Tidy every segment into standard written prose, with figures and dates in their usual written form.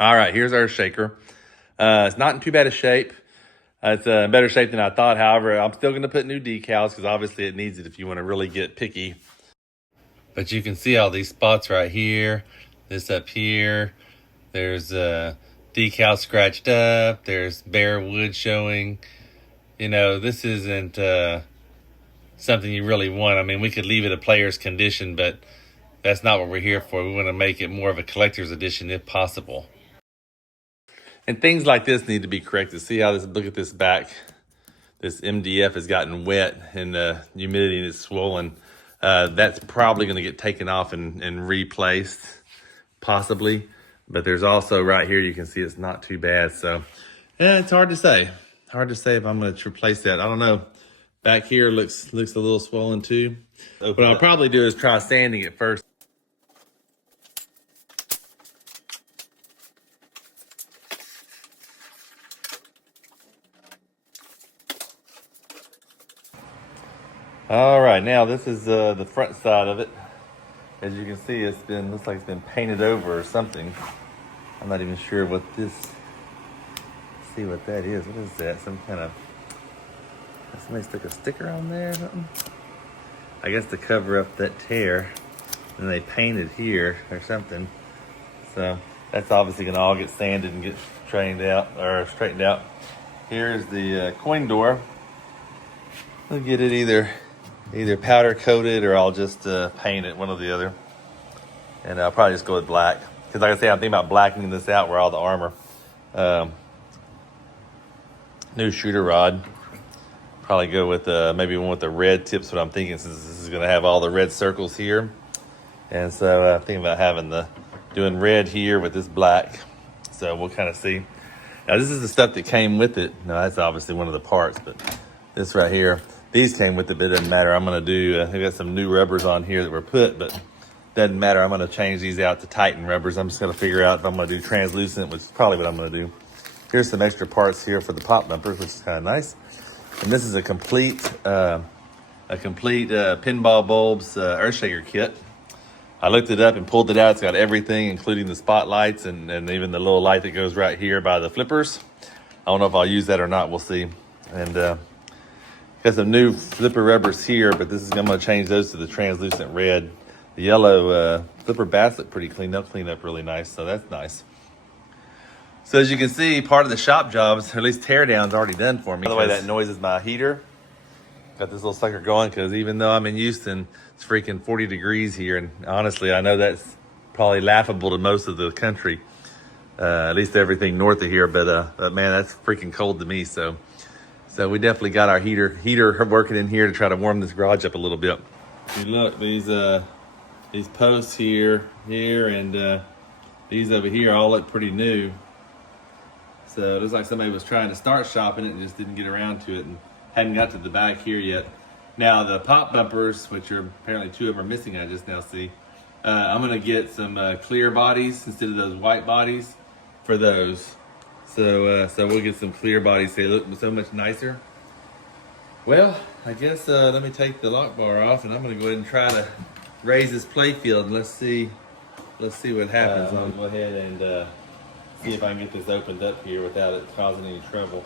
All right, here's Earthshaker. It's not in too bad a shape. It's in better shape than I thought. However, I'm still going to put new decals because obviously it needs it if you want to really get picky. But you can see all these spots right here, this up here. There's decal scratched up. There's bare wood showing. You know, this isn't something you really want. I mean, we could leave it a player's condition, but that's not what we're here for. We want to make it more of a collector's edition if possible. And things like this need to be corrected. See how this, look at this back. This MDF has gotten wet and humidity and it's swollen. That's probably going to get taken off and replaced, possibly. But there's also right here, you can see it's not too bad. So it's hard to say. Hard to say if I'm going to replace that. I don't know. Back here looks a little swollen too. What I'll probably do is try sanding it first. All right, now this is the front side of it. As you can see, looks like it's been painted over or something. I'm not even sure what this. Let's see what that is. What is that? Some kind of. Somebody stuck a sticker on there or something? I guess to cover up that tear. And they painted here or something. So that's obviously gonna all get sanded and get straightened out. Here's the coin door. I'll get it either powder coated or I'll just paint it, one or the other. And I'll probably just go with black. Because like I say, I'm thinking about blackening this out where all the armor. New shooter rod. Probably go with maybe one with the red tips, what I'm thinking, since this is going to have all the red circles here. And so I'm thinking about doing red here with this black. So we'll kind of see. Now this is the stuff that came with it. No, that's obviously one of the parts, but this right here, these came with it, but it doesn't matter. I'm going to do, I got some new rubbers on here that were put, but doesn't matter. I'm going to change these out to Titan rubbers. I'm just going to figure out if I'm going to do translucent, which is probably what I'm going to do. Here's some extra parts here for the pop bumpers, which is kind of nice. And this is a complete pinball bulbs Earthshaker kit. I looked it up and pulled it out. It's got everything, including the spotlights and even the little light that goes right here by the flippers. I don't know if I'll use that or not. We'll see. And got some new flipper rubbers here, but I'm going to change those to the translucent red. The yellow flipper bats look pretty clean. They'll clean up really nice, so that's nice. So as you can see, part of the shop jobs, or at least teardown's already done for me. By the way, that noise is my heater. Got this little sucker going because even though I'm in Houston, it's freaking 40 degrees here. And honestly, I know that's probably laughable to most of the country, at least everything north of here. But man, that's freaking cold to me. So we definitely got our heater working in here to try to warm this garage up a little bit. If you look, these posts here, and these over here all look pretty new. So it looks like somebody was trying to start shopping it and just didn't get around to it and hadn't got to the back here yet. Now the pop bumpers, which are apparently 2 of them are missing, I just now see. I'm gonna get some clear bodies instead of those white bodies for those. So we'll get some clear bodies. They look so much nicer. Well, I guess let me take the lock bar off and I'm gonna go ahead and try to raise this play field and let's see what happens. I'm gonna go ahead and see if I can get this opened up here without it causing any trouble.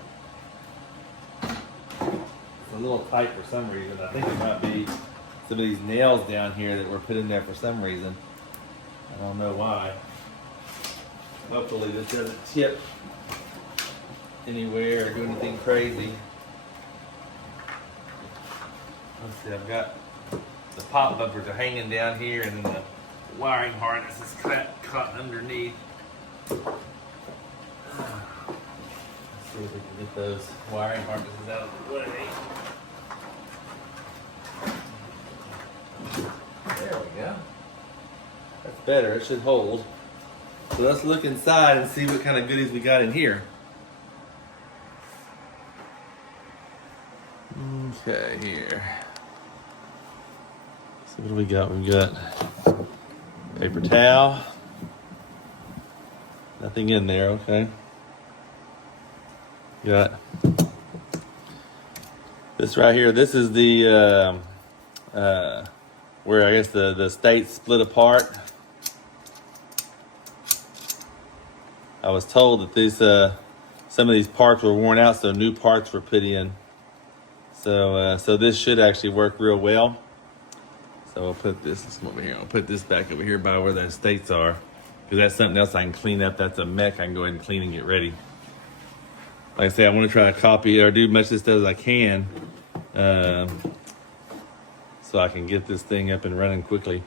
It's a little tight for some reason. I think it might be some of these nails down here that were put in there for some reason. I don't know why. Hopefully this doesn't tip anywhere or do anything crazy. Let's see, I've got the pop bumpers are hanging down here and then the wiring harness is caught underneath. Let's see if we can get those wiring harnesses out of the way. There we go. That's better, it should hold. So let's look inside and see what kind of goodies we got in here. Okay, here. So what do we got? We've got paper towel. Nothing in there, okay. Got this right here. This is the where I guess the states split apart. I was told that these some of these parts were worn out, so new parts were put in. So so this should actually work real well. So I'll put this over here. I'll put this back over here by where the estates are, because that's something else I can clean up. That's a mech I can go ahead and clean and get ready. Like I say, I want to try to copy or do much of this stuff as I can, so I can get this thing up and running quickly.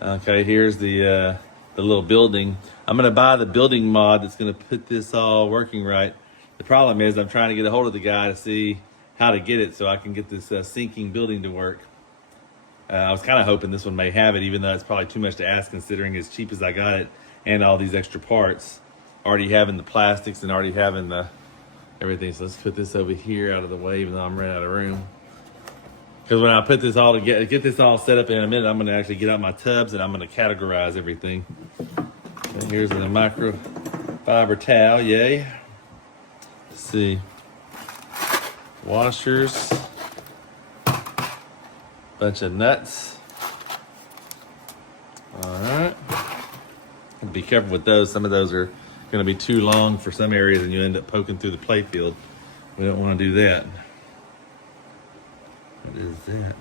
Okay, here's the little building. I'm gonna buy the building mod that's gonna put this all working right. The problem is I'm trying to get a hold of the guy to see how to get it so I can get this sinking building to work. I was kind of hoping this one may have it, even though it's probably too much to ask considering as cheap as I got it and all these extra parts. Already having the plastics and already having the everything. So let's put this over here out of the way, even though I'm running out of room. Because when I put this all together, get this all set up in a minute, I'm going to actually get out my tubs and I'm going to categorize everything. So here's the microfiber towel, yay. Let's see. Washers. Bunch of nuts. All right. Be careful with those. Some of those are going to be too long for some areas and you end up poking through the play field. We don't want to do that. What is that?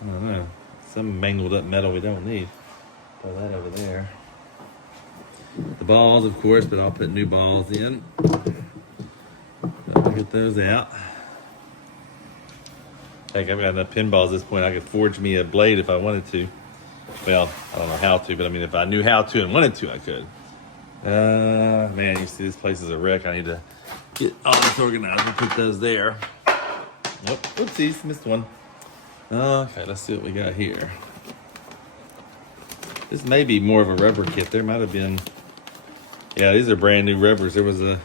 I don't know. Some mangled up metal we don't need. Throw that over there. The balls, of course, but I'll put new balls in. I'll get those out. Heck, I've got enough pinballs at this point. I could forge me a blade if I wanted to. Well, I don't know how to, but I mean, if I knew how to and wanted to, I could. Man, you see this place is a wreck. I need to get all this organized and put those there. Nope, oopsies, missed one. Okay, let's see what we got here. This may be more of a rubber kit. There might have been, yeah, these are brand new rubbers. There was a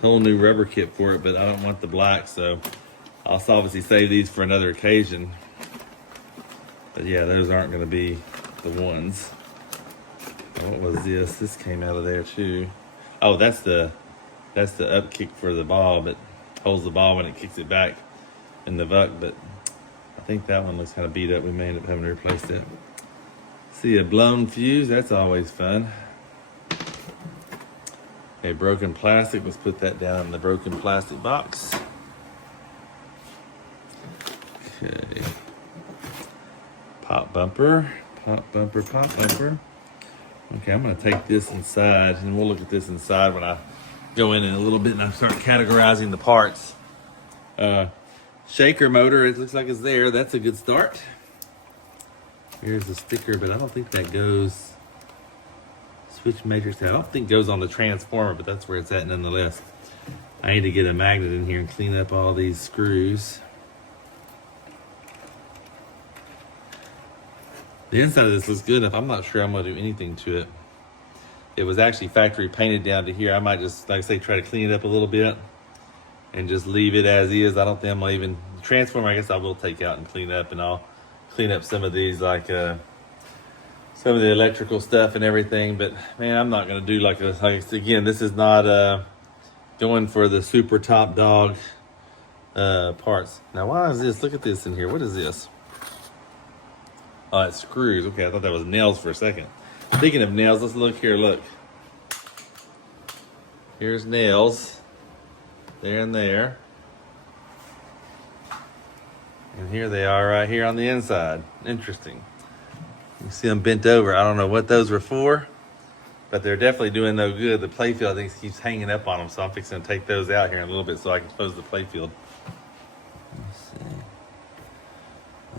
whole new rubber kit for it, but I don't want the black, so I'll obviously save these for another occasion. But yeah, those aren't going to be the ones. What was this? This came out of there too. Oh, that's the up kick for the ball, but holds the ball when it kicks it back in the buck. But I think that one looks kind of beat up. We may end up having to replace it. See a blown fuse. That's always fun. Okay, broken plastic. Let's put that down in the broken plastic box. Okay. Pop bumper, pop bumper, pop bumper. Okay, I'm gonna take this inside and we'll look at this inside when I go in a little bit and I start categorizing the parts. Shaker motor, it looks like it's there. That's a good start. Here's the sticker, but I don't think that goes. Switch matrix, I don't think goes on the transformer, but that's where it's at nonetheless. I need to get a magnet in here and clean up all these screws. The inside of this looks good enough. I'm not sure I'm going to do anything to it. It was actually factory painted down to here. I might just, like I say, try to clean it up a little bit and just leave it as is. I don't think I'm going to even, the transformer I guess I will take out and clean up, and I'll clean up some of these, like some of the electrical stuff and everything. But man, I'm not going to do like this. Like, again, this is not going for the super top dog parts. Now, why is this? Look at this in here. What is this? Oh, it's screws. Okay, I thought that was nails for a second. Speaking of nails, let's look here. Look. Here's nails. There and there. And here they are right here on the inside. Interesting. You see them bent over. I don't know what those were for, but they're definitely doing no good. The playfield, I think, keeps hanging up on them, so I'm fixing to take those out here in a little bit so I can close the playfield. Let's see.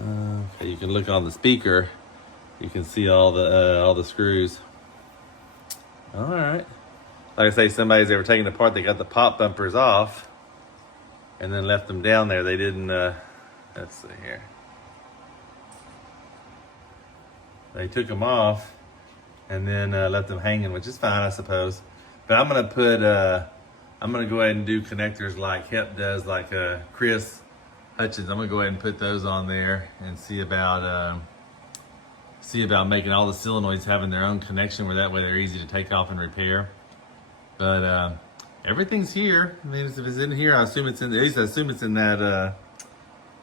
Okay, you can look on the speaker. You can see all the screws. All right. Like I say, somebody's ever taken apart. They got the pop bumpers off, and then left them down there. They didn't. Let's see here. They took them off, and then left them hanging, which is fine, I suppose. But I'm gonna put. I'm gonna go ahead and do connectors like Hep does, like Chris Hutchins. I'm gonna go ahead and put those on there and see about making all the solenoids having their own connection, where that way they're easy to take off and repair. But everything's here. I mean, if it's in here, I assume it's in. At least I assume it's in that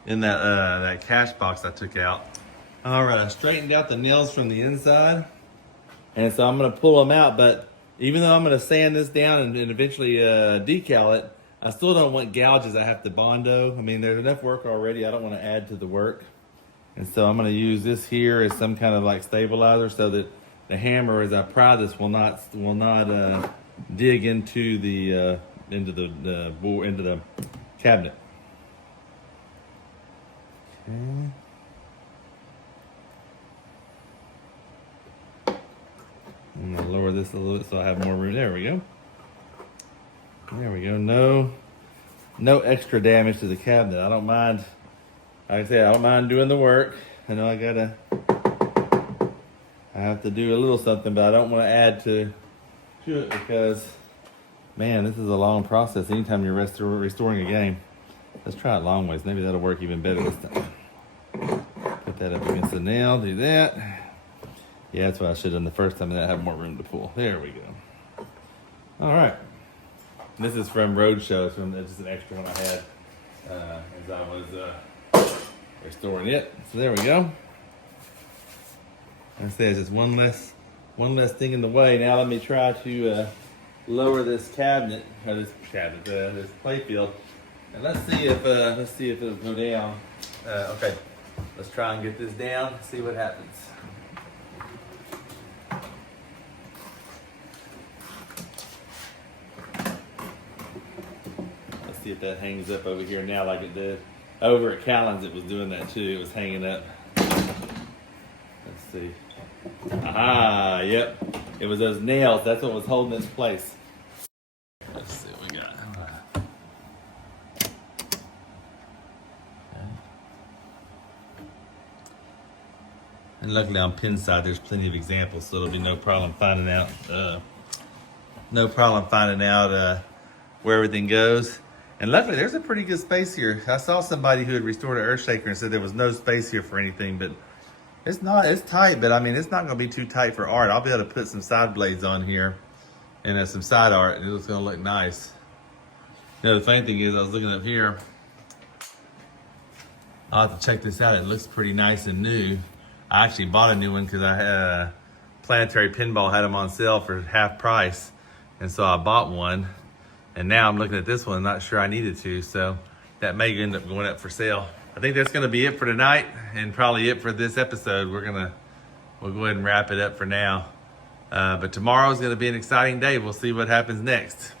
that cash box I took out. All right, I straightened out the nails from the inside. And so I'm going to pull them out, but even though I'm going to sand this down and eventually decal it, I still don't want gouges I have to Bondo. I mean, there's enough work already. I don't want to add to the work. And so I'm going to use this here as some kind of like stabilizer so that the hammer, as I pry this, will not dig into the cabinet. Okay. I'm going to lower this a little bit so I have more room. There we go. There we go. No extra damage to the cabinet. I don't mind. Like I said, I don't mind doing the work. I know I have to do a little something, but I don't want to add to it because, man, this is a long process. Anytime you're restoring a game. Let's try it long ways. Maybe that'll work even better this time. Put that up against the nail. Do that. Yeah, that's what I should have done the first time. And I have more room to pull. There we go. All right. This is from Roadshow. It's just an extra one I had as I was restoring it. So there we go. Like I said, it's just one less thing in the way. Now let me try to lower this cabinet, or this playfield, and let's see if it'll go down. Okay, let's try and get this down. See what happens. Let's see if that hangs up over here now like it did over at Callan's. It was doing that too. It was hanging up. Let's see. Aha, yep. It was those nails. That's what was holding it in place. Let's see what we got. Okay. And luckily on pin side, there's plenty of examples, so there'll be no problem finding out. Where everything goes. And luckily, there's a pretty good space here. I saw somebody who had restored an Earthshaker and said there was no space here for anything, but it's tight, but I mean, it's not going to be too tight for art. I'll be able to put some side blades on here and some side art, and it's going to look nice. You know, the funny thing is, I was looking up here. I'll have to check this out. It looks pretty nice and new. I actually bought a new one because I had Planetary Pinball had them on sale for half price. And so I bought one. And now I'm looking at this one, not sure I needed to. So that may end up going up for sale. I think that's going to be it for tonight and probably it for this episode. We'll go ahead and wrap it up for now. But tomorrow is going to be an exciting day. We'll see what happens next.